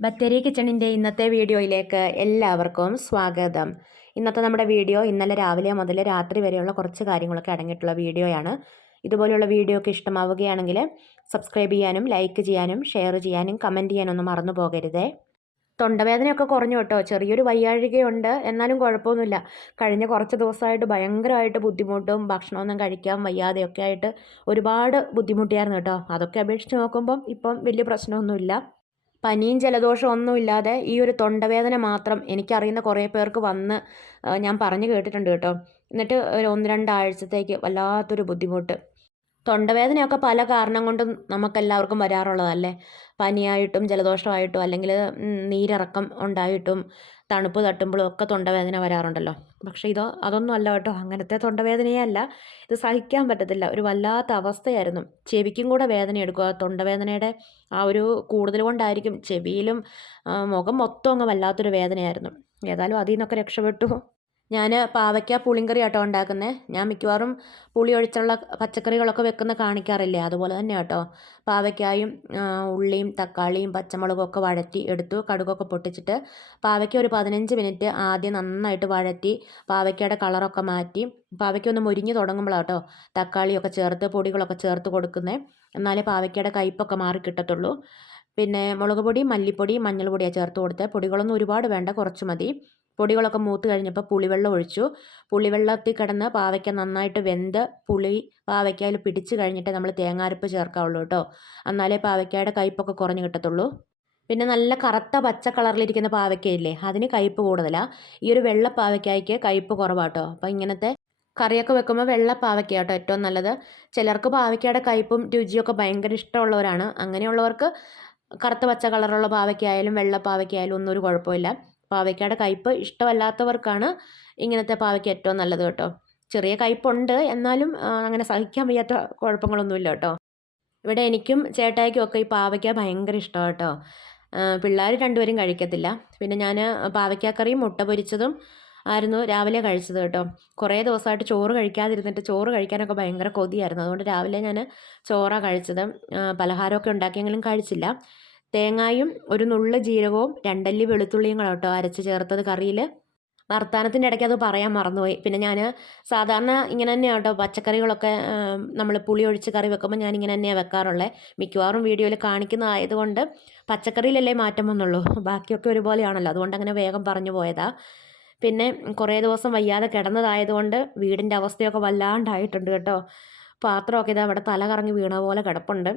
ബത്തേരി കിച്ചണിന്റെ ഇന്നത്തെ വീഡിയോയിലേക്ക് എല്ലാവർക്കും സ്വാഗതം. ഇന്നത്തെ നമ്മുടെ വീഡിയോ ഇന്നലെ രാവിലെ മുതൽ രാത്രി വരെയുള്ള കുറച്ച് കാര്യങ്ങളൊക്കെ അടങ്ങിയിട്ടുള്ള വീഡിയോയാണ്. ഇതുപോലെയുള്ള വീഡിയോ ഒക്കെ ഇഷ്ടമാവുകയാണെങ്കിൽ സബ്സ്ക്രൈബ് ചെയ്യാനും ലൈക്ക് ചെയ്യാനും ഷെയർ ചെയ്യാനും കമന്റ് ചെയ്യാനൊന്നും മറന്നു പോകരുതേ. തൊണ്ടവേദനയൊക്കെ കുറഞ്ഞു കേട്ടോ. ചെറിയൊരു വയ്യാഴികയുണ്ട്. എന്നാലും കുഴപ്പമൊന്നുമില്ല. കഴിഞ്ഞ കുറച്ച് ദിവസമായിട്ട് ഭയങ്കരമായിട്ട് ബുദ്ധിമുട്ടും ഭക്ഷണമൊന്നും കഴിക്കാൻ വയ്യാതെയൊക്കെ ആയിട്ട് ഒരുപാട് ബുദ്ധിമുട്ടിയായിരുന്നു കേട്ടോ. അതൊക്കെ അപേക്ഷിച്ച് നോക്കുമ്പം ഇപ്പം വലിയ പ്രശ്നമൊന്നുമില്ല. പനിയും ജലദോഷവും ഒന്നുമില്ലാതെ ഈ ഒരു തൊണ്ടവേദന മാത്രം എനിക്കറിയുന്ന കുറേ പേർക്ക് വന്ന് ഞാൻ പറഞ്ഞു കേട്ടിട്ടുണ്ട് കേട്ടോ. എന്നിട്ട് ഒരു ഒന്ന് രണ്ടാഴ്ചത്തേക്ക് വല്ലാത്തൊരു ബുദ്ധിമുട്ട്. തൊണ്ടവേദനയൊക്കെ പല കാരണം കൊണ്ടും നമുക്കെല്ലാവർക്കും വരാറുള്ളതല്ലേ? പനിയായിട്ടും ജലദോഷമായിട്ടും അല്ലെങ്കിൽ നീരിറക്കം ഉണ്ടായിട്ടും തണുപ്പ് തട്ടുമ്പോഴും ഒക്കെ തൊണ്ടവേദന വരാറുണ്ടല്ലോ. പക്ഷേ ഇതോ അതൊന്നും അല്ല കേട്ടോ. അങ്ങനത്തെ തൊണ്ടവേദനയേ അല്ല. ഇത് സഹിക്കാൻ പറ്റത്തില്ല. ഒരു വല്ലാത്ത അവസ്ഥയായിരുന്നു. ചെവിക്കും കൂടെ വേദന എടുക്കുക തൊണ്ടവേദനയുടെ ആ ഒരു കൂടുതൽ കൊണ്ടായിരിക്കും ചെവിയിലും മുഖം മൊത്തം അങ്ങ് വല്ലാത്തൊരു വേദനയായിരുന്നു. ഏതായാലും അതിൽ നിന്നൊക്കെ രക്ഷപ്പെട്ടു. ഞാൻ പാവയ്ക്ക പുളിങ്കറി ആട്ടോ ഉണ്ടാക്കുന്നത് ഞാൻ മിക്കവാറും പുളി ഒഴിച്ചുള്ള പച്ചക്കറികളൊക്കെ വെക്കുന്ന കാണിക്കാറില്ലേ? അതുപോലെ തന്നെ കേട്ടോ. പാവയ്ക്കായും ഉള്ളിയും തക്കാളിയും പച്ചമുളകും ഒക്കെ വഴറ്റി എടുത്തു കടുകൊക്കെ പൊട്ടിച്ചിട്ട് പാവയ്ക്ക ഒരു പതിനഞ്ച് മിനിറ്റ് ആദ്യം നന്നായിട്ട് വഴറ്റി പാവയ്ക്കയുടെ കളറൊക്കെ മാറ്റി പാവയ്ക്ക ഒന്ന് മുരിഞ്ഞ് തുടങ്ങുമ്പോഴാണ് കേട്ടോ തക്കാളിയൊക്കെ ചേർത്ത് പൊടികളൊക്കെ ചേർത്ത് കൊടുക്കുന്നത് എന്നാലേ പാവയ്ക്കയുടെ കയ്പ്പൊക്കെ മാറി കിട്ടത്തുള്ളൂ. പിന്നെ മുളക് പൊടി മല്ലിപ്പൊടി മഞ്ഞൾപ്പൊടിയാണ് ചേർത്ത് കൊടുത്തത് പൊടികളൊന്നും ഒരുപാട് വേണ്ട കുറച്ച് മതി. പൊടികളൊക്കെ മൂത്ത് കഴിഞ്ഞപ്പോൾ പുളിവെള്ളം ഒഴിച്ചു. പുളിവെള്ളത്തിൽ കിടന്ന് പാവയ്ക്ക നന്നായിട്ട് വെന്ത് പുളി പാവയ്ക്കയിൽ പിടിച്ച് കഴിഞ്ഞിട്ട് നമ്മൾ തേങ്ങാരപ്പ് ചേർക്കാവുള്ളൂ കേട്ടോ. എന്നാലേ പാവയ്ക്കയുടെ കയ്പ്പൊക്കെ കുറഞ്ഞു കിട്ടത്തുള്ളൂ. പിന്നെ നല്ല കറുത്ത പച്ച കളറിലിരിക്കുന്ന പാവയ്ക്കയില്ലേ അതിന് കയ്പ്പ് കൂടുതലാണ് ഈ ഒരു വെള്ള പാവയ്ക്കായ്ക്ക് കയ്പ്പ് കുറവാട്ടോ അപ്പോൾ ഇങ്ങനത്തെ കറിയൊക്കെ വെക്കുമ്പോൾ വെള്ള പാവയ്ക്ക കേട്ടോ ഏറ്റവും നല്ലത്. ചിലർക്ക് പാവയ്ക്കയുടെ കയ്പ്പും രുചിയൊക്കെ ഭയങ്കര ഇഷ്ടമുള്ളവരാണ്. അങ്ങനെയുള്ളവർക്ക് കറുത്ത പച്ച കളറുള്ള പാവയ്ക്കായാലും വെള്ള പാവയ്ക്കായാലും ഒന്നും ഒരു കുഴപ്പമില്ല. പാവയ്ക്കയുടെ കയ്പ്പ് ഇഷ്ടമല്ലാത്തവർക്കാണ് ഇങ്ങനത്തെ പാവയ്ക്ക് ഏറ്റവും നല്ലത് കേട്ടോ. ചെറിയ കയ്പ്പുണ്ട് എന്നാലും അങ്ങനെ സഹിക്കാൻ വയ്യാത്ത കുഴപ്പങ്ങളൊന്നുമില്ല കേട്ടോ. ഇവിടെ എനിക്കും ചേട്ടായിക്കും ഒക്കെ ഈ പാവയ്ക്ക ഭയങ്കര ഇഷ്ടമാണ് കേട്ടോ. പിള്ളേർ രണ്ടുപേരും കഴിക്കത്തില്ല. പിന്നെ ഞാൻ പാവയ്ക്കാക്കറിയും മുട്ട പൊരിച്ചതും ആയിരുന്നു രാവിലെ കഴിച്ചത് കേട്ടോ. കുറേ ദിവസമായിട്ട് ചോറ് കഴിക്കാതിരുന്നിട്ട് ചോറ് കഴിക്കാനൊക്കെ ഭയങ്കര കൊതിയായിരുന്നു. അതുകൊണ്ട് രാവിലെ ഞാൻ ചോറാണ് കഴിച്ചത്. പലഹാരമൊക്കെ ഉണ്ടാക്കിയെങ്കിലും കഴിച്ചില്ല. തേങ്ങായും ഒരു നുള്ളു ജീരകവും രണ്ടല്ലി വെളുത്തുള്ളിയും കൂടെ കേട്ടോ അരച്ച് ചേർത്തത് കറിയിൽ വർത്തമാനത്തിന്റെ ഇടയ്ക്ക് അത് പറയാൻ മറന്നുപോയി. പിന്നെ ഞാൻ സാധാരണ ഇങ്ങനെ തന്നെയാണ് കേട്ടോ പച്ചക്കറികളൊക്കെ നമ്മൾ പുളി ഒഴിച്ച് കറി വെക്കുമ്പോൾ ഞാൻ ഇങ്ങനെ തന്നെയാണ് വെക്കാറുള്ളത് മിക്കവാറും വീഡിയോയിൽ കാണിക്കുന്നതായതുകൊണ്ട് പച്ചക്കറിയിലല്ലേ മാറ്റം വന്നുള്ളൂ ബാക്കിയൊക്കെ ഒരുപോലെയാണല്ലോ. അതുകൊണ്ട് അങ്ങനെ വേഗം പറഞ്ഞു പോയതാ. പിന്നെ കുറേ ദിവസം വയ്യാതെ കിടന്നതായതുകൊണ്ട് വീടിന്റെ അവസ്ഥയൊക്കെ വല്ലാണ്ടായിട്ടുണ്ട് കേട്ടോ. പാത്രമൊക്കെ ഇത് അവിടെ തല കറങ്ങി വീണ പോലെ കിടപ്പുണ്ട്.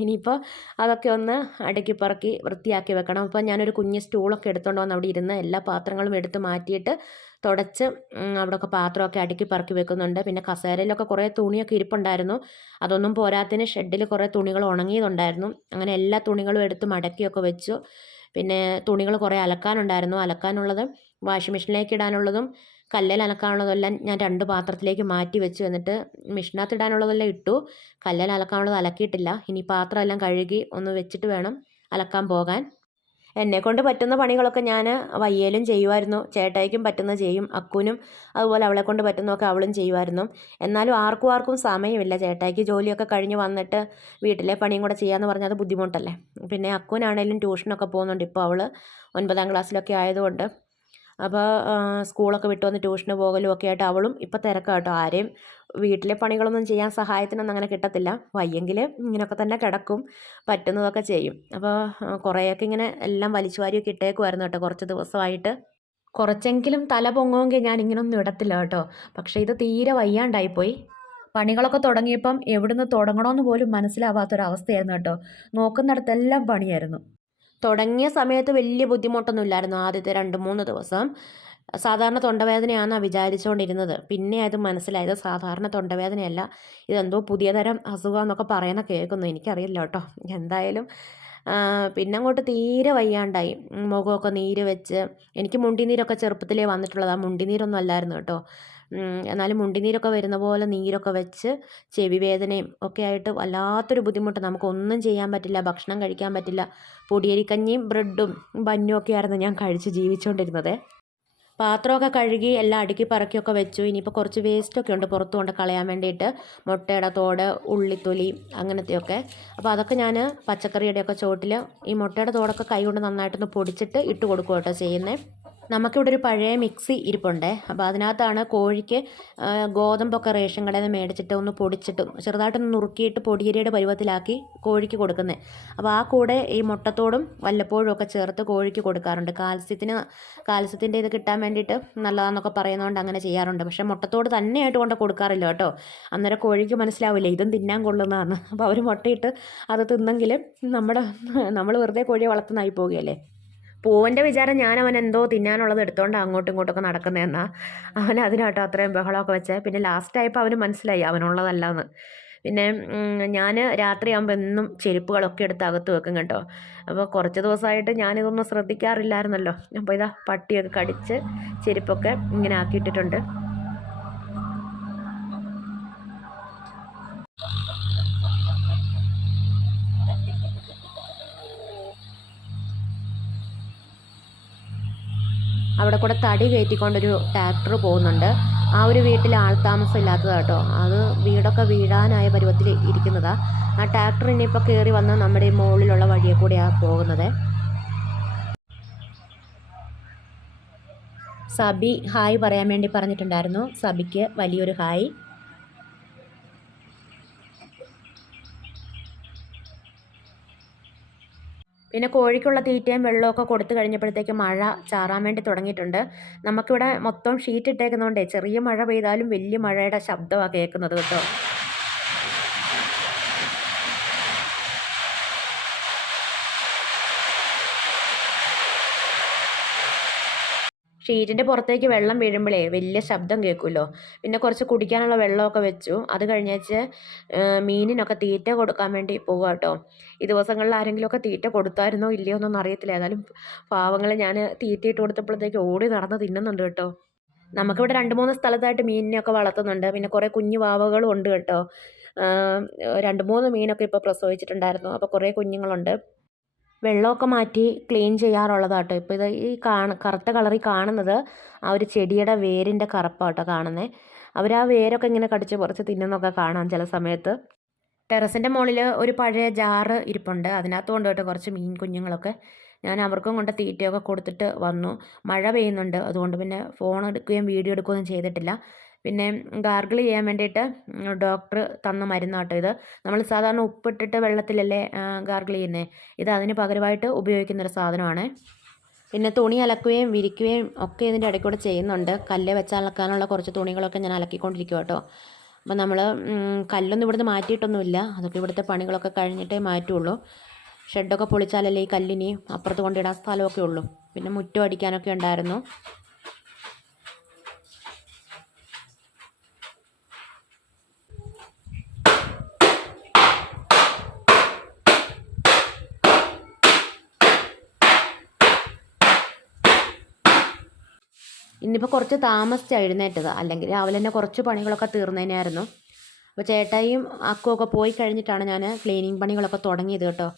ഇനിയിപ്പോൾ അതൊക്കെ ഒന്ന് അടുക്കി പറക്കി വൃത്തിയാക്കി വെക്കണം. അപ്പോൾ ഞാനൊരു കുഞ്ഞ് സ്റ്റൂളൊക്കെ എടുത്തുകൊണ്ട് വന്ന് അവിടെ ഇരുന്ന് എല്ലാ പാത്രങ്ങളും എടുത്ത് മാറ്റിയിട്ട് തുടച്ച് അവിടെ അവിടെയൊക്കെ പാത്രമൊക്കെ അടുക്കി പറക്കി വെക്കുന്നുണ്ട്. പിന്നെ കസേരയിലൊക്കെ കുറേ തുണിയൊക്കെ ഇരിപ്പുണ്ടായിരുന്നു. അതൊന്നും പോരാത്തിന് ഷെഡിൽ കുറേ തുണികൾ ഉണങ്ങിയതുണ്ടായിരുന്നു. അങ്ങനെ എല്ലാ തുണികളും എടുത്ത് മടക്കിയൊക്കെ വെച്ചു. പിന്നെ തുണികൾ കുറേ അലക്കാനുണ്ടായിരുന്നു. അലക്കാനുള്ളത് വാഷിംഗ് മെഷീനിലേക്ക് ഇടാനുള്ളതും കല്ലിൽ അലക്കാനുള്ളതെല്ലാം ഞാൻ രണ്ട് പാത്രത്തിലേക്ക് മാറ്റി വെച്ചു. എന്നിട്ട് മിഷിനകത്ത് ഇടാനുള്ളതെല്ലാം ഇട്ടു. കല്ലിൽ അലക്കാനുള്ളത് അലക്കിയിട്ടില്ല. ഇനി പാത്രം എല്ലാം കഴുകി ഒന്ന് വെച്ചിട്ട് വേണം അലക്കാൻ പോകാൻ. എന്നെ കൊണ്ട് പറ്റുന്ന പണികളൊക്കെ ഞാൻ വയ്യേലും ചെയ്യുമായിരുന്നു. ചേട്ടായിക്കും പറ്റുന്ന ചെയ്യും. അക്കുനും അതുപോലെ അവളെ കൊണ്ട് പറ്റുന്നതൊക്കെ അവളും ചെയ്യുമായിരുന്നു. എന്നാലും ആർക്കും ആർക്കും സമയമില്ല. ചേട്ടായിക്ക് ജോലിയൊക്കെ കഴിഞ്ഞ് വന്നിട്ട് വീട്ടിലെ പണിയും കൂടെ ചെയ്യാമെന്ന് പറഞ്ഞാൽ അത് ബുദ്ധിമുട്ടല്ലേ. പിന്നെ അക്കുനാണേലും ട്യൂഷനൊക്കെ പോകുന്നുണ്ട്. ഇപ്പോൾ അവൾ ഒൻപതാം ക്ലാസ്സിലൊക്കെ ആയതുകൊണ്ട് അപ്പോൾ സ്കൂളൊക്കെ വിട്ട് വന്ന് ട്യൂഷന് പോകലും ഒക്കെ ആയിട്ട് അവളും ഇപ്പോൾ തിരക്കാണ് കേട്ടോ. ആരെയും വീട്ടിലെ പണികളൊന്നും ചെയ്യാൻ സഹായത്തിനൊന്നും അങ്ങനെ കിട്ടത്തില്ല. വയ്യെങ്കിൽ ഇങ്ങനെയൊക്കെ തന്നെ കിടക്കും പറ്റുന്നതൊക്കെ ചെയ്യും. അപ്പോൾ കുറേയൊക്കെ ഇങ്ങനെ എല്ലാം വലിച്ചു വാരിയൊക്കെ ഇട്ടേക്കുമായിരുന്നു കേട്ടോ കുറച്ച് ദിവസമായിട്ട്. കുറച്ചെങ്കിലും തല പൊങ്ങുമെങ്കിൽ ഞാൻ ഇങ്ങനൊന്നും ഇടത്തില്ല കേട്ടോ. പക്ഷേ ഇത് തീരെ വയ്യാണ്ടായിപ്പോയി. പണികളൊക്കെ തുടങ്ങിയപ്പം എവിടുന്ന് തുടങ്ങണമെന്ന് പോലും മനസ്സിലാവാത്തൊരവസ്ഥയായിരുന്നു കേട്ടോ. നോക്കുന്നിടത്തെല്ലാം പണിയായിരുന്നു. തുടങ്ങിയ സമയത്ത് വലിയ ബുദ്ധിമുട്ടൊന്നും ഇല്ലായിരുന്നു ആദ്യത്തെ രണ്ട് മൂന്ന് ദിവസം. സാധാരണ തൊണ്ടവേദനയാണെന്നാണ് വിചാരിച്ചുകൊണ്ടിരുന്നത് പിന്നെ അത് മനസ്സിലായത് സാധാരണ തൊണ്ടവേദനയല്ല. ഇതെന്തോ പുതിയ തരം അസുഖം എന്നൊക്കെ പറയുന്ന കേൾക്കുന്നു. എനിക്കറിയില്ല കേട്ടോ. എന്തായാലും പിന്നെ അങ്ങോട്ട് തീരെ വയ്യാണ്ടായി. മുഖമൊക്കെ നീര് വെച്ച്. എനിക്ക് മുണ്ടിനീരൊക്കെ ചെറുപ്പത്തിലേ വന്നിട്ടുള്ളതാണ് മുണ്ടിനീരൊന്നും അല്ലായിരുന്നു കേട്ടോ. എന്നാലും മുണ്ടിനീരൊക്കെ വരുന്ന പോലെ നീരൊക്കെ വെച്ച് ചെവി വേദനയും ഒക്കെ ആയിട്ട് വല്ലാത്തൊരു ബുദ്ധിമുട്ട്. നമുക്കൊന്നും ചെയ്യാൻ പറ്റില്ല ഭക്ഷണം കഴിക്കാൻ പറ്റില്ല. പൊടിയരിക്കഞ്ഞിയും ബ്രെഡും ബന്നും ഒക്കെ ആയിരുന്നു ഞാൻ കഴിച്ച് ജീവിച്ചുകൊണ്ടിരുന്നത് പാത്രമൊക്കെ കഴുകി എല്ലാം അടുക്കി പറക്കിയൊക്കെ വെച്ചു. ഇനിയിപ്പോൾ കുറച്ച് വേസ്റ്റൊക്കെ ഉണ്ട് പുറത്തു കൊണ്ട് കളയാൻ വേണ്ടിയിട്ട്. മുട്ടയുടെ തോട് ഉള്ളിത്തൊലി അങ്ങനത്തെയൊക്കെ അപ്പോൾ അതൊക്കെ ഞാൻ പച്ചക്കറിയുടെയൊക്കെ ചോട്ടിൽ ഈ മുട്ടയുടെ തോടൊക്കെ കൈ കൊണ്ട് നന്നായിട്ടൊന്ന് പൊടിച്ചിട്ട് ഇട്ട് കൊടുക്കുക കേട്ടോ ചെയ്യുന്നത് നമുക്കിവിടെ ഒരു പഴയ മിക്സി ഇരിപ്പുണ്ടേ. അപ്പോൾ അതിനകത്താണ് കോഴിക്ക് ഗോതമ്പൊക്കെ റേഷൻ കടയിൽ നിന്ന് മേടിച്ചിട്ട് ഒന്ന് പൊടിച്ചിട്ട് ചെറുതായിട്ടൊന്ന് നുറുക്കിയിട്ട് പൊടിയരിയുടെ പരുവത്തിലാക്കി കോഴിക്ക് കൊടുക്കുന്നത്. അപ്പോൾ ആ കൂടെ ഈ മുട്ടത്തോടും വല്ലപ്പോഴും ഒക്കെ ചേർത്ത് കോഴിക്ക് കൊടുക്കാറുണ്ട്. കാൽസ്യത്തിന് കാൽസ്യത്തിന്റെ ഇത് കിട്ടാൻ വേണ്ടിയിട്ട് നല്ലതാണെന്നൊക്കെ പറയുന്നതുകൊണ്ട് അങ്ങനെ ചെയ്യാറുണ്ട്. പക്ഷേ മുട്ടത്തോട് തന്നെയായിട്ട് കൊണ്ട് കൊടുക്കാറില്ല കേട്ടോ. അന്നേരം കോഴിക്ക് മനസ്സിലാവില്ല ഇതും തിന്നാൻ കൊള്ളുന്നതാണ് അപ്പോൾ അവർ മുട്ടയിട്ട് അത് തിന്നെങ്കിൽ നമ്മുടെ നമ്മൾ വെറുതെ കോഴിയെ വളർത്തുന്നതായി പോവുകയല്ലേ? പൂവന്റെ വിചാരം ഞാൻ അവൻ എന്തോ തിന്നാനുള്ളത് എടുത്തുകൊണ്ട് അങ്ങോട്ടും ഇങ്ങോട്ടൊക്കെ നടക്കുന്നതെന്നാ. അവൻ അതിനാട്ടോ അത്രയും ബഹളമൊക്കെ വെച്ചേ. പിന്നെ ലാസ്റ്റായപ്പോൾ അവന് മനസ്സിലായി അവനുള്ളതല്ല എന്ന് പിന്നെ ഞാൻ രാത്രിയാകുമ്പോൾ എന്നും ചെരുപ്പുകളൊക്കെ എടുത്ത് അകത്ത് വെക്കും കേട്ടോ. അപ്പോൾ കുറച്ച് ദിവസമായിട്ട് ഞാനിതൊന്നും ശ്രദ്ധിക്കാറില്ലായിരുന്നല്ലോ. അപ്പോൾ ഇതാ പട്ടിയൊക്കെ കടിച്ച് ചെരുപ്പൊക്കെ ഇങ്ങനെ ആക്കിയിട്ടിട്ടുണ്ട്. അവിടെ കൂടെ തടി കയറ്റിക്കൊണ്ടൊരു ട്രാക്ടർ പോകുന്നുണ്ട്. ആ ഒരു വീട്ടിൽ ആൾത്താമസം ഇല്ലാത്തതാണ് കേട്ടോ. അത് വീടൊക്കെ വീഴാനായ പരുവത്തിൽ ഇരിക്കുന്നതാണ് ആ ട്രാക്ടർ ഇനിയിപ്പോൾ കയറി വന്ന് നമ്മുടെ ഈ മുകളിലുള്ള വഴിയെ കൂടെയാണ് പോകുന്നത്. സബി ഹായ് പറയാൻ വേണ്ടി പറഞ്ഞിട്ടുണ്ടായിരുന്നു. സബിക്ക് വലിയൊരു ഹായ്. പിന്നെ കോഴിക്കുള്ള തീറ്റയും വെള്ളമൊക്കെ കൊടുത്തു കഴിഞ്ഞപ്പോഴത്തേക്ക് മഴ ചാറാൻ വേണ്ടി തുടങ്ങിയിട്ടുണ്ട്. നമുക്കിവിടെ മൊത്തം ഷീറ്റ് ഇട്ടേക്കുന്നതുകൊണ്ടേ ചെറിയ മഴ പെയ്താലും വലിയ മഴയുടെ ശബ്ദമാണ് കേൾക്കുന്നത് കേട്ടോ. ഷീറ്റിന്റെ പുറത്തേക്ക് വെള്ളം വീഴുമ്പോഴേ വലിയ ശബ്ദം കേൾക്കുമല്ലോ പിന്നെ കുറച്ച് കുടിക്കാനുള്ള വെള്ളമൊക്കെ വെച്ചു. അത് കഴിഞ്ഞേച്ച് മീനിനൊക്കെ തീറ്റ കൊടുക്കാൻ വേണ്ടി പോകുക കേട്ടോ. ഈ ദിവസങ്ങളിൽ ആരെങ്കിലുമൊക്കെ തീറ്റ കൊടുത്തായിരുന്നോ ഇല്ലയോ എന്നൊന്നും അറിയത്തില്ല. ഏതായാലും പാവങ്ങൾ ഞാൻ തീറ്റ ഇട്ട് കൊടുത്തപ്പോഴത്തേക്ക് ഓടി നടന്ന് തിന്നുന്നുണ്ട് കേട്ടോ. നമുക്കിവിടെ രണ്ട് മൂന്ന് സ്ഥലത്തായിട്ട് മീനിനെയൊക്കെ വളർത്തുന്നുണ്ട്. പിന്നെ കുറേ കുഞ്ഞു വാവകളും ഉണ്ട് കേട്ടോ. രണ്ട് മൂന്ന് മീനൊക്കെ ഇപ്പോൾ പ്രസവിച്ചിട്ടുണ്ടായിരുന്നു. അപ്പോൾ കുറേ കുഞ്ഞുങ്ങളുണ്ട്. വെള്ളമൊക്കെ മാറ്റി ക്ലീൻ ചെയ്യാറുള്ളതാട്ടോ. ഇപ്പോൾ ഇത് ഈ കാണ കറുത്ത കളറിൽ കാണുന്നത് ആ ഒരു ചെടിയുടെ വേരിന്റെ കറുപ്പാട്ടോ കാണുന്നത് അവർ ആ വേരൊക്കെ ഇങ്ങനെ കടിച്ച് പറിച്ച് തിന്നുന്നൊക്കെ കാണാം ചില സമയത്ത്. ടെറസിന്റെ മുകളിൽ ഒരു പഴയ ജാറ് ഇരിപ്പുണ്ട്. അതിനകത്ത് കൊണ്ടുപോയിട്ട് കുറച്ച് മീൻ കുഞ്ഞുങ്ങളൊക്കെ ഞാൻ അവർക്കും കൊണ്ട് തീറ്റയൊക്കെ കൊടുത്തിട്ട് വന്നു. മഴ പെയ്യുന്നുണ്ട്. അതുകൊണ്ട് പിന്നെ ഫോൺ എടുക്കുകയും വീഡിയോ എടുക്കുകയൊന്നും ചെയ്തിട്ടില്ല. പിന്നെ ഗാർഗിൾ ചെയ്യാൻ വേണ്ടിയിട്ട് ഡോക്ടർ തന്ന മരുന്നാട്ടോ ഇത്. നമ്മൾ സാധാരണ ഉപ്പിട്ടിട്ട് വെള്ളത്തിലല്ലേ ഗാർഗിൾ ചെയ്യുന്നത് ഇത് അതിന് പകരമായിട്ട് ഉപയോഗിക്കുന്നൊരു സാധനമാണ്. പിന്നെ തുണി അലക്കുകയും വിരിക്കുകയും ഒക്കെ ഇതിന്റെ ഇടയ്ക്കൂടെ ചെയ്യുന്നുണ്ട്. കല്ല് വെച്ച് അലക്കാനുള്ള കുറച്ച് തുണികളൊക്കെ ഞാൻ അലക്കിക്കൊണ്ടിരിക്കും കേട്ടോ അപ്പോൾ നമ്മൾ കല്ലൊന്നും ഇവിടുന്ന് മാറ്റിയിട്ടൊന്നുമില്ല. അതൊക്കെ ഇവിടുത്തെ പണികളൊക്കെ കഴിഞ്ഞിട്ടേ മാറ്റുള്ളൂ. ഷെഡൊക്കെ പൊളിച്ചാലല്ലേ ഈ കല്ലിനി അപ്പുറത്ത് കൊണ്ടിടാൻ സ്ഥലമൊക്കെ ഉള്ളൂ. പിന്നെ മുറ്റം അടിക്കാനൊക്കെ ഉണ്ടായിരുന്നു. ഇന്നിപ്പോൾ കുറച്ച് താമസിച്ചാണ് എഴുന്നേറ്റത്. അല്ലെങ്കിൽ രാവിലെ തന്നെ കുറച്ച് പണികളൊക്കെ തീർന്നതിനായിരുന്നു അപ്പോൾ ചേട്ടായിയും അക്കുമൊക്കെ പോയി കഴിഞ്ഞിട്ടാണ് ഞാൻ ക്ലീനിങ് പണികളൊക്കെ തുടങ്ങിയത് കേട്ടോ.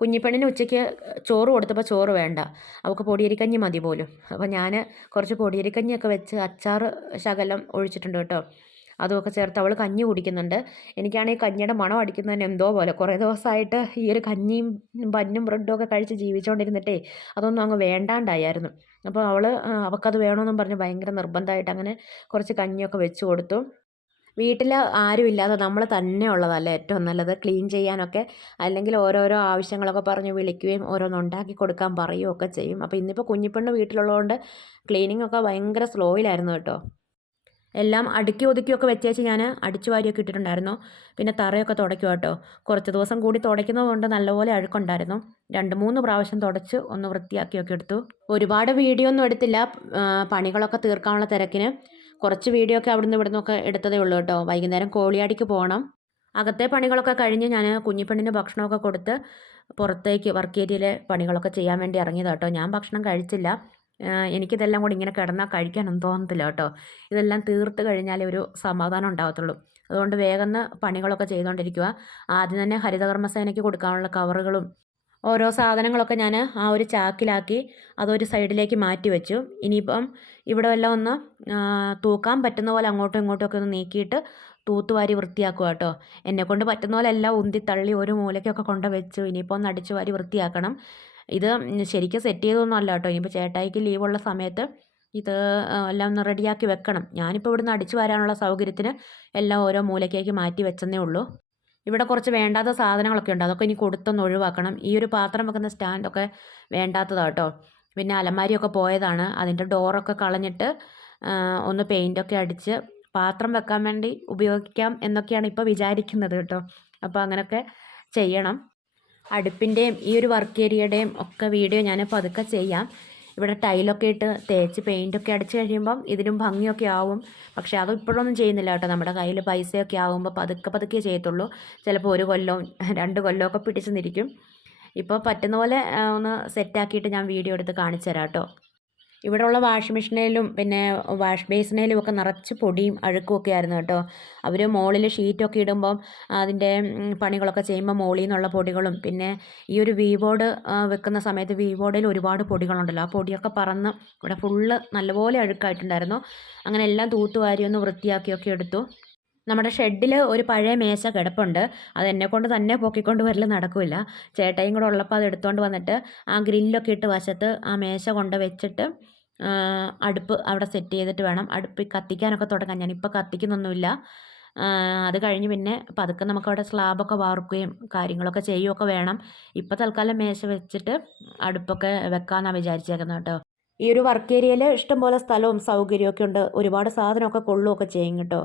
കുഞ്ഞിപ്പെണ്ണിന് ഉച്ചയ്ക്ക് ചോറ് കൊടുത്തപ്പോൾ ചോറ് വേണ്ട. അവൾക്ക് പൊടിയരിക്കഞ്ഞി മതി പോലും. അപ്പോൾ ഞാൻ കുറച്ച് പൊടിയരിക്കഞ്ഞിയൊക്കെ വെച്ച് അച്ചാർ ശകലം ഒഴിച്ചിട്ടുണ്ട് കേട്ടോ. അതുമൊക്കെ ചേർത്ത് അവൾ കഞ്ഞി കുടിക്കുന്നുണ്ട്. എനിക്കാണെങ്കിൽ കഞ്ഞിയുടെ മണം അടിക്കുന്നതിന് എന്തോ പോലെ. കുറേ ദിവസമായിട്ട് ഈ ഒരു കഞ്ഞിയും ബന്നും ബ്രെഡും ഒക്കെ കഴിച്ച് ജീവിച്ചുകൊണ്ടിരുന്നിട്ടേ അതൊന്നും അങ്ങ് വേണ്ടാണ്ടായിരുന്നു. അപ്പോൾ അവൾ അവൾക്കത് വേണമെന്നും പറഞ്ഞ് ഭയങ്കര നിർബന്ധമായിട്ട് അങ്ങനെ കുറച്ച് കഞ്ഞിയൊക്കെ വെച്ച് കൊടുത്തു. വീട്ടിൽ ആരുമില്ലാതെ നമ്മൾ തന്നെ ഉള്ളതല്ലേ ഏറ്റവും നല്ലത്. ക്ലീൻ ചെയ്യാനൊക്കെ അല്ലെങ്കിൽ ഓരോരോ ആവശ്യങ്ങളൊക്കെ പറഞ്ഞ് വിളിക്കുകയും ഓരോന്ന് ഉണ്ടാക്കി കൊടുക്കാൻ പറയുകയൊക്കെ ചെയ്യും. അപ്പോൾ ഇന്നിപ്പോൾ കുഞ്ഞിപ്പെണ്ണ് വീട്ടിലുള്ളതുകൊണ്ട് ക്ലീനിങ് ഒക്കെ ഭയങ്കര സ്ലോയിലായിരുന്നു കേട്ടോ. എല്ലാം അടുക്കി ഒതുക്കിയൊക്കെ വെച്ചേച്ച് ഞാൻ അടിച്ചു വാരിയൊക്കെ ഇട്ടിട്ടുണ്ടായിരുന്നു. പിന്നെ തറയൊക്കെ തുടയ്ക്കും കേട്ടോ. കുറച്ച് ദിവസം കൂടി തുടയ്ക്കുന്നത് കൊണ്ട് നല്ലപോലെ അഴുക്കുണ്ടായിരുന്നു. രണ്ട് മൂന്ന് പ്രാവശ്യം തുടച്ച് ഒന്ന് വൃത്തിയാക്കിയൊക്കെ എടുത്തു. ഒരുപാട് വീഡിയോ ഒന്നും എടുത്തില്ല. പണികളൊക്കെ തീർക്കാനുള്ള തിരക്കിന്. കുറച്ച് വീഡിയോ ഒക്കെ അവിടുന്ന് ഇവിടുന്ന് ഒക്കെ എടുത്തതേ ഉള്ളൂ കേട്ടോ. വൈകുന്നേരം കോളിയാടിക്ക് പോകണം അകത്തെ പണികളൊക്കെ കഴിഞ്ഞ് ഞാൻ കുഞ്ഞിപ്പെണ്ണിന് ഭക്ഷണമൊക്കെ കൊടുത്ത് പുറത്തേക്ക് വർക്ക് ഏരിയയിലെ പണികളൊക്കെ ചെയ്യാൻ വേണ്ടി ഇറങ്ങിയതാണ് കേട്ടോ. ഞാൻ ഭക്ഷണം കഴിച്ചില്ല. എനിക്കിതെല്ലാം കൂടി ഇങ്ങനെ കിടന്നാൽ കഴിക്കാനൊന്നും തോന്നത്തില്ല കേട്ടോ. ഇതെല്ലാം തീർത്ത് കഴിഞ്ഞാലേ ഒരു സമാധാനം ഉണ്ടാകത്തുള്ളൂ അതുകൊണ്ട് വേഗം പണികളൊക്കെ ചെയ്തുകൊണ്ടിരിക്കുക ആദ്യം തന്നെ ഹരിതകർമ്മസേനയ്ക്ക് കൊടുക്കാനുള്ള കവറുകളും ഓരോ സാധനങ്ങളൊക്കെ ഞാൻ ആ ഒരു ചാക്കിലാക്കി അതൊരു സൈഡിലേക്ക് മാറ്റി വെച്ചു ഇനിയിപ്പം ഇവിടെ വല്ല ഒന്ന് തൂക്കാൻ പറ്റുന്ന പോലെ അങ്ങോട്ടും ഇങ്ങോട്ടും ഒക്കെ ഒന്ന് നീക്കിയിട്ട് തൂത്തുവാരി വൃത്തിയാക്കുക കേട്ടോ. എന്നെക്കൊണ്ട് പറ്റുന്ന പോലെ എല്ലാം ഉന്തി തള്ളി ഒരു മൂലയ്ക്കൊക്കെ കൊണ്ട് വെച്ചു. ഇനിയിപ്പോൾ ഒന്ന് അടിച്ചു വാരി വൃത്തിയാക്കണം. ഇത് ശരിക്കും സെറ്റ് ചെയ്തൊന്നും അല്ല കേട്ടോ. ഇനിയിപ്പോൾ ചേട്ടായിക്ക് ലീവുള്ള സമയത്ത് ഇത് എല്ലാം ഒന്ന് റെഡിയാക്കി വെക്കണം. ഞാനിപ്പോൾ ഇവിടുന്ന് അടിച്ചു വരാനുള്ള സൗകര്യത്തിന് എല്ലാം ഓരോ മൂലയ്ക്കേക്ക് മാറ്റി വെച്ചെന്നേ ഉള്ളൂ. ഇവിടെ കുറച്ച് വേണ്ടാത്ത സാധനങ്ങളൊക്കെ ഉണ്ട്. അതൊക്കെ ഇനി കൊടുത്തൊന്ന് ഒഴിവാക്കണം. ഈ ഒരു പാത്രം വെക്കുന്ന സ്റ്റാൻഡൊക്കെ വേണ്ടാത്തതാണ് കേട്ടോ. പിന്നെ അലമാരിയൊക്കെ പോയതാണ്. അതിന്റെ ഡോറൊക്കെ കളഞ്ഞിട്ട് ഒന്ന് പെയിന്റൊക്കെ അടിച്ച് പാത്രം വെക്കാൻ വേണ്ടി ഉപയോഗിക്കാം എന്നൊക്കെയാണ് ഇപ്പോൾ വിചാരിക്കുന്നത് കേട്ടോ. അപ്പോൾ അങ്ങനെയൊക്കെ ചെയ്യണം. അടുപ്പിന്റെയും ഈ ഒരു വർക്ക് ഏരിയയുടെയും ഒക്കെ വീഡിയോ ഞാൻ പതുക്കെ ചെയ്യാം. ഇവിടെ ടൈലൊക്കെ ഇട്ട് തേച്ച് പെയിന്റൊക്കെ അടിച്ച് കഴിയുമ്പം ഇതിനും ഭംഗിയൊക്കെ ആവും. പക്ഷേ അത് ഇപ്പോഴൊന്നും ചെയ്യുന്നില്ല കേട്ടോ. നമ്മുടെ കയ്യിൽ പൈസയൊക്കെ ആകുമ്പോൾ പതുക്കെ പതുക്കെ ചെയ്യത്തുള്ളൂ. ചിലപ്പോൾ ഒരു കൊല്ലവും രണ്ട് കൊല്ലമൊക്കെ പിടിച്ച് നിൽക്കും. ഇപ്പോൾ പറ്റുന്ന പോലെ ഒന്ന് സെറ്റാക്കിയിട്ട് ഞാൻ വീഡിയോ എടുത്ത് കാണിച്ചു തരാം കേട്ടോ ഇവിടെയുള്ള വാഷിംഗ് മെഷീനിലും പിന്നെ വാഷ് ബേസിനിലും ഒക്കെ നിറച്ച് പൊടിയും അഴുക്കും ഒക്കെ ആയിരുന്നു കേട്ടോ അവർ മുകളിൽ ഷീറ്റൊക്കെ ഇടുമ്പം അതിന്റെ പണികളൊക്കെ ചെയ്യുമ്പോൾ മുകളിൽ നിന്നുള്ള പൊടികളും പിന്നെ ഈ ഒരു വി ബോർഡ് വെക്കുന്ന സമയത്ത് വി ബോർഡിൽ ഒരുപാട് പൊടികളുണ്ടല്ലോ. ആ പൊടിയൊക്കെ പറന്ന് ഇവിടെ ഫുള്ള് നല്ലപോലെ അഴുക്കായിട്ടുണ്ടായിരുന്നു. അങ്ങനെ എല്ലാം തൂത്തുവാരി ഒന്ന് വൃത്തിയാക്കിയൊക്കെ എടുത്തു. നമ്മുടെ ഷെഡിൽ ഒരു പഴയ മേശ കിടപ്പുണ്ട്. അത് എന്നെ കൊണ്ട് തന്നെ പൊക്കിക്കൊണ്ട് വരൽ നടക്കില്ല. ചേട്ടയും കൂടെ ഉള്ളപ്പോൾ അത് എടുത്തുകൊണ്ട് വന്നിട്ട് ആ ഗ്രില്ലൊക്കെ ഇട്ട് വശത്ത് ആ മേശ കൊണ്ട് വെച്ചിട്ട് അടുപ്പ് അവിടെ സെറ്റ് ചെയ്തിട്ട് വേണം. അടുപ്പ് കത്തിക്കാനൊക്കെ തുടങ്ങാൻ. ഞാനിപ്പോൾ കത്തിക്കുന്നൊന്നുമില്ല. അത് കഴിഞ്ഞ് പിന്നെ പതുക്കെ നമുക്ക് അവിടെ സ്ലാബൊക്കെ വാർക്കുകയും കാര്യങ്ങളൊക്കെ ചെയ്യുകയൊക്കെ വേണം. ഇപ്പോൾ തൽക്കാലം മേശ വെച്ചിട്ട് അടുപ്പൊക്കെ വെക്കാമെന്നാണ് വിചാരിച്ചേക്കുന്നത് കേട്ടോ. ഈ ഒരു വർക്ക് ഏരിയയിൽ ഇഷ്ടംപോലെ സ്ഥലവും സൗകര്യമൊക്കെ ഉണ്ട്. ഒരുപാട് സാധനമൊക്കെ കൊള്ളുകയൊക്കെ ചെയ്യും കേട്ടോ.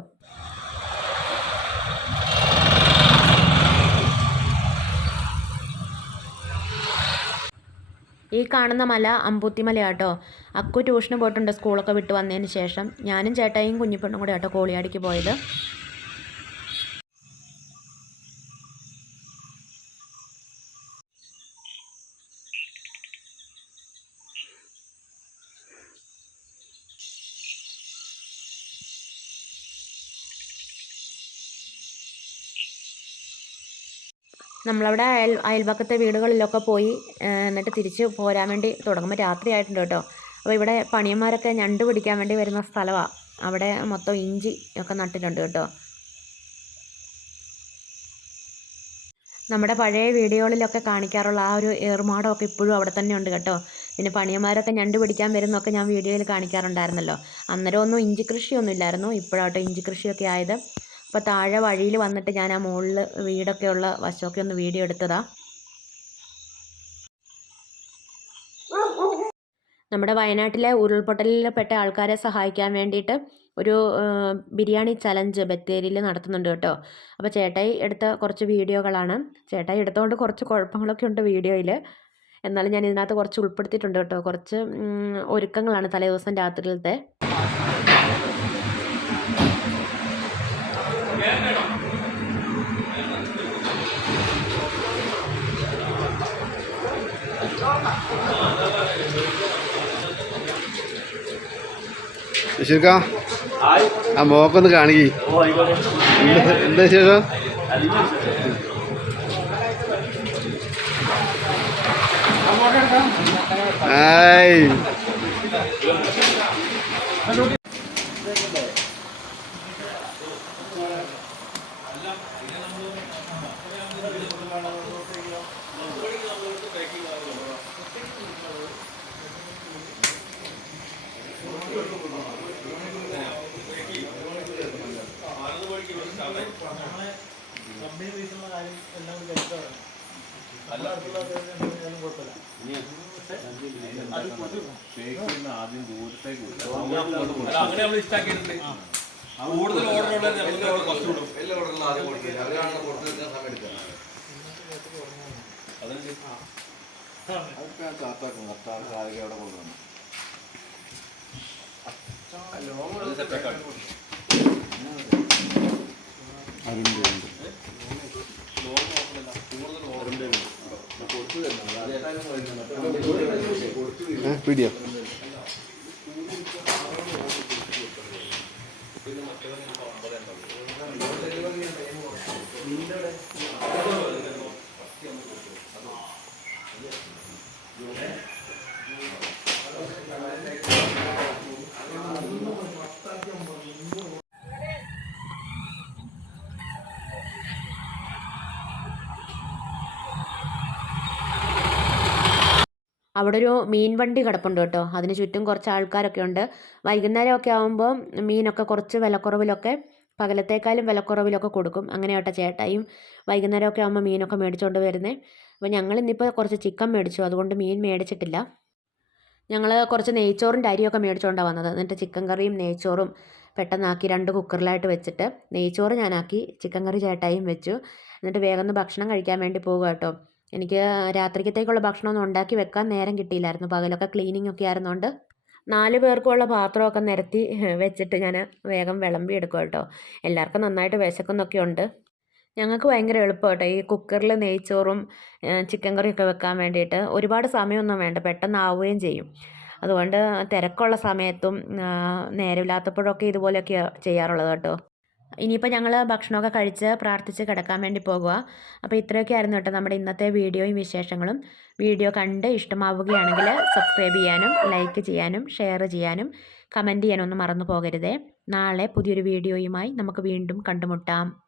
ഈ കാണുന്ന മല അമ്പൂത്തിമലയാട്ടോ. അക്കു ട്യൂഷന് പോയിട്ടുണ്ട് സ്കൂളൊക്കെ വിട്ട് വന്നതിന് ശേഷം. ഞാനും ചേട്ടായും കുഞ്ഞിപ്പെണ്ണും കൂടെ ആട്ടോ കോളിയാടിക്ക് പോയത്. നമ്മളവിടെ അയൽ അയൽവക്കത്തെ വീടുകളിലൊക്കെ പോയി എന്നിട്ട് തിരിച്ച് പോരാൻ വേണ്ടി തുടങ്ങുമ്പോൾ രാത്രി ആയിട്ടുണ്ട് കേട്ടോ. അപ്പോൾ ഇവിടെ പണിയന്മാരൊക്കെ ഞണ്ട് പിടിക്കാൻ വേണ്ടി വരുന്ന സ്ഥലമാണ് അവിടെ മൊത്തം ഇഞ്ചി ഒക്കെ നട്ടിട്ടുണ്ട് കേട്ടോ. നമ്മുടെ പഴയ വീഡിയോകളിലൊക്കെ കാണിക്കാറുള്ള ആ ഒരു ഏർമാടമൊക്കെ ഇപ്പോഴും അവിടെ തന്നെ ഉണ്ട് കേട്ടോ. പിന്നെ പണിയന്മാരൊക്കെ ഞണ്ട് പിടിക്കാൻ വരുന്നൊക്കെ ഞാൻ വീഡിയോയിൽ കാണിക്കാറുണ്ടായിരുന്നല്ലോ. അന്നേരം ഒന്നും ഇഞ്ചി കൃഷിയൊന്നും ഇല്ലായിരുന്നു. ഇപ്പോഴാട്ടോ ഇഞ്ചി കൃഷിയൊക്കെ ആയത്. അപ്പോൾ താഴെ വഴിയിൽ വന്നിട്ട് ഞാൻ ആ മുകളിൽ വീടൊക്കെ ഉള്ള വശമൊക്കെ ഒന്ന് വീഡിയോ എടുത്തതാ. നമ്മുടെ വയനാട്ടിലെ ഉരുൾപൊട്ടലിൽപ്പെട്ട ആൾക്കാരെ സഹായിക്കാൻ വേണ്ടിയിട്ട് ഒരു ബിരിയാണി ചലഞ്ച് ബത്തേരിയിൽ നടത്തുന്നുണ്ട് കേട്ടോ. അപ്പോൾ ചേട്ടായി എടുത്ത കുറച്ച് വീഡിയോകളാണ്. ചേട്ടായി എടുത്തുകൊണ്ട് കുറച്ച് കുഴപ്പങ്ങളൊക്കെ ഉണ്ട് വീഡിയോയിൽ എന്നാലും ഞാൻ ഇതിനകത്ത് കുറച്ച് ഉൾപ്പെടുത്തിയിട്ടുണ്ട് കേട്ടോ. കുറച്ച് ഒരുക്കങ്ങളാണ് തലേദിവസം രാത്രിയിലത്തെ. ശരിക്ക ആ മോക്കൊന്ന് കാണിക്കി എന്താ എന്താ ശേഷം ആയ് അങ്ങനെ നമ്മൾ ഇഷ്ടാക്കിയിട്ടുണ്ട് കൂടുതൽ ഓർഡർ ഉള്ളത് നമുക്ക് ഫസ്റ്റ് വിടും ഏ വീഡിയോ അവിടെ പിടിയോ Yeah. ഒരു മീൻ വണ്ടി കിടപ്പുണ്ട് കേട്ടോ. അതിന് ചുറ്റും കുറച്ച് ആൾക്കാരൊക്കെ ഉണ്ട്. വൈകുന്നേരമൊക്കെ ആകുമ്പോൾ മീനൊക്കെ കുറച്ച് വിലക്കുറവിലൊക്കെ പകലത്തേക്കാളും വിലക്കുറവിലൊക്കെ കൊടുക്കും. അങ്ങനെ കേട്ടോ ചേട്ടായും വൈകുന്നേരമൊക്കെ ആകുമ്പോൾ മീനൊക്കെ മേടിച്ചുകൊണ്ട് വരുന്നത് അപ്പോൾ ഞങ്ങൾ ഇന്നിപ്പോൾ കുറച്ച് ചിക്കൻ മേടിച്ചു. അതുകൊണ്ട് മീൻ മേടിച്ചിട്ടില്ല. ഞങ്ങൾ കുറച്ച് നെയ്ച്ചോറിന്റെ അരിയൊക്കെ മേടിച്ചുകൊണ്ടാണ് വന്നത്. എന്നിട്ട് ചിക്കൻ കറിയും നെയ്ച്ചോറും പെട്ടെന്നാക്കി രണ്ട് കുക്കറിലായിട്ട് വെച്ചിട്ട് നെയ്ച്ചോറ് ഞാനാക്കി ചിക്കൻ കറി ചേട്ടായും വെച്ചു. എന്നിട്ട് വേഗം ഭക്ഷണം കഴിക്കാൻ വേണ്ടി പോകുക കേട്ടോ. എനിക്ക് രാത്രിക്കത്തേക്കുള്ള ഭക്ഷണമൊന്നും ഉണ്ടാക്കി വെക്കാൻ നേരം കിട്ടിയില്ലായിരുന്നു. പകലൊക്കെ ക്ലീനിങ് ഒക്കെ ആയിരുന്നുകൊണ്ട് നാല് പേർക്കുള്ള പാത്രമൊക്കെ നിരത്തി വെച്ചിട്ട് ഞാൻ വേഗം വിളമ്പി എടുക്കും കേട്ടോ. എല്ലാവർക്കും നന്നായിട്ട് വിശക്കുന്നൊക്കെ ഉണ്ട്. ഞങ്ങൾക്ക് ഭയങ്കര എളുപ്പം കേട്ടോ. ഈ കുക്കറിൽ നെയ്ച്ചോറും ചിക്കൻ കറിയൊക്കെ വെക്കാൻ വേണ്ടിയിട്ട് ഒരുപാട് സമയമൊന്നും വേണ്ട. പെട്ടെന്ന് ആവുകയും ചെയ്യും. അതുകൊണ്ട് തിരക്കുള്ള സമയത്തും നേരമില്ലാത്തപ്പോഴൊക്കെ ഇതുപോലെയൊക്കെ ചെയ്യാറുള്ളത് കേട്ടോ. ഇനിയിപ്പോൾ ഞങ്ങൾ ഭക്ഷണമൊക്കെ കഴിച്ച് പ്രാർത്ഥിച്ച് കിടക്കാൻ വേണ്ടി പോകുക അപ്പോൾ ഇത്രയൊക്കെ ആയിരുന്നു കേട്ടോ നമ്മുടെ ഇന്നത്തെ വീഡിയോയും വിശേഷങ്ങളും. വീഡിയോ കണ്ട് ഇഷ്ടമാവുകയാണെങ്കിൽ സബ്സ്ക്രൈബ് ചെയ്യാനും ലൈക്ക് ചെയ്യാനും ഷെയർ ചെയ്യാനും കമന്റ് ചെയ്യാനൊന്നും മറന്നു പോകരുതേ. നാളെ പുതിയൊരു വീഡിയോയുമായി നമുക്ക് വീണ്ടും കണ്ടുമുട്ടാം.